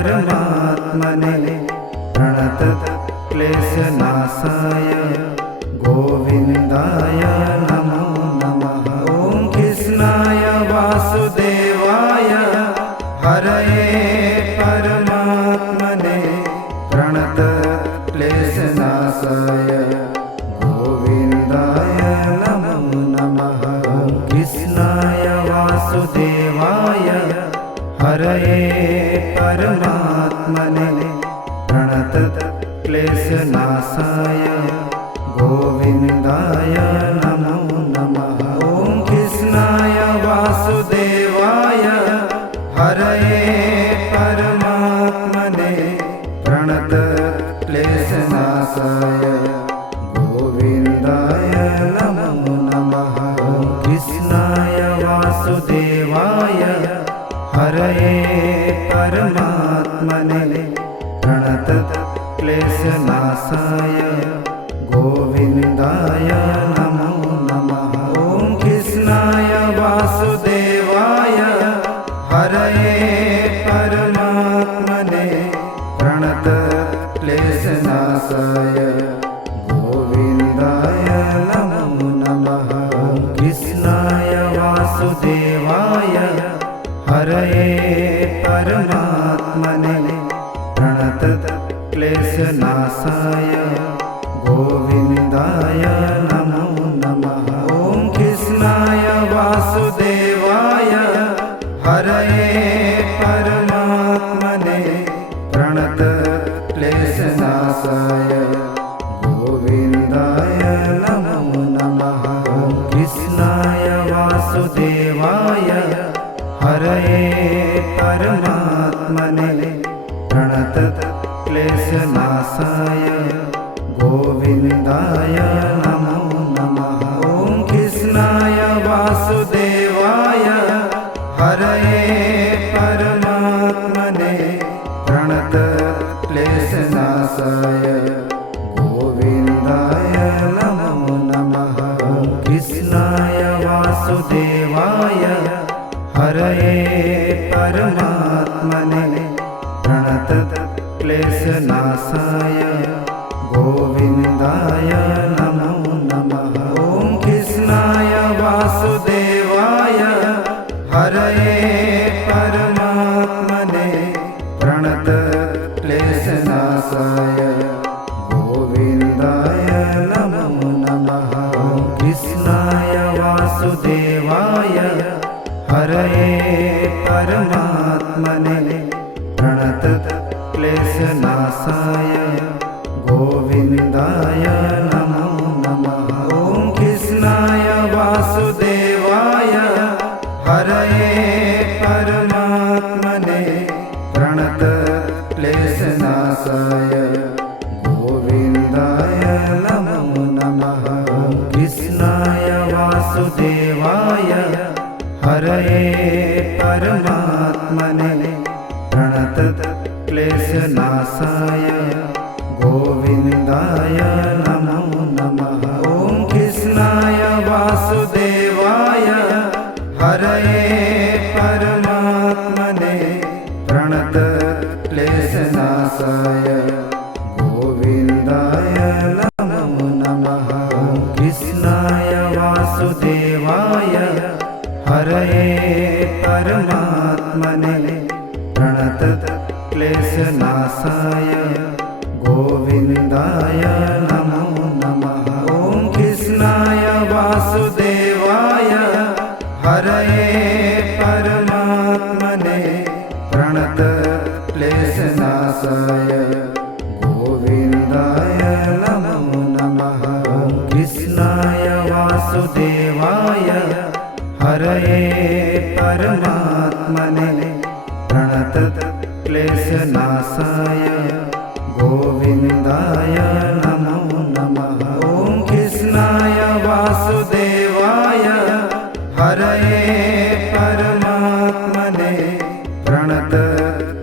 परमात्मने प्रणतक्लेशनाशाय गोविन्दाय नमो नमः। ॐ कृष्णाय वासुदेवाय हरये परमात्मने प्रणतक्लेशनाशाय गोविन्दाय नमो नमः। कृष्णाय वासुदेवाय हरये परमात्मने प्रणतक्लेशनाशाय गोविन्दाय नमो नमः। ॐ कृष्णाय वासुदेवाय हरये परमात्मने प्रणतक्लेशनाशाय गोविन्दाय नमो नमः। कृष्णाय वासुदेवाय हरये परमात्मने प्रणतक्लेशनाशाय गोविन्दाय नमो नमः। ॐ कृष्णाय वासुदेवाय हरये परमात्मने प्रणतक्लेशनाशाय गोविन्दाय नमो नमः। कृष्णाय वासुदेवाय हरये परमात्मने प्रणतक्लेशनाशाय गोविन्दाय नमो नमः। ॐ कृष्णाय वासुदेवाय हरये परमात्मने प्रणतक्लेशनाशाय गोविन्दाय नमो नमः। कृष्णाय वासुदेवाय हरये परमात्मने प्रणतक्लेशनाशाय गोविन्दाय नमो नमः। ॐ कृष्णाय वासुदेवाय हरये परमात्मने प्रणतक्लेशनाशाय गोविन्दाय नमो नमः। कृष्णाय वासुदेवाय हरये परमात्मने प्रणतक्लेशनाशाय गोविन्दाय नमो नमः। ॐ कृष्णाय वासुदेवाय हरये परमात्मने प्रणतक्लेशनाशाय गोविन्दाय नमो नमः। कृष्णाय वासुदेवाय हरये परमात्मने प्रणतक्लेशनाशाय गोविन्दाय नमो नमः। ॐ कृष्णाय वासुदेवाय हरये परमात्मने प्रणतक्लेशनाशाय गोविन्दाय नमो नमः। कृष्णाय वासुदेवाय हरये परमात्मने प्रणतक्लेशनाशाय गोविन्दाय नमो नमः। ॐ कृष्णाय वासुदेवाय हरये परमात्मने प्रणतक्लेशनाशाय गोविन्दाय नमो नमः। कृष्णाय वासुदेवाय हरये परमात्मने प्रणतक्लेशनाशाय गोविन्दाय नमो नमः। ॐ कृष्णाय वासुदेवाय हरये परमात्मने प्रणतक्लेशनाशाय गोविन्दाय नमो नमः। कृष्णाय वासुदेवाय हरये परमात्मने प्रणतक्लेशनाशाय गोविन्दाय नमो नमः। ॐ कृष्णाय वासुदेवाय हरये परमात्मने प्रणतक्लेशनाशाय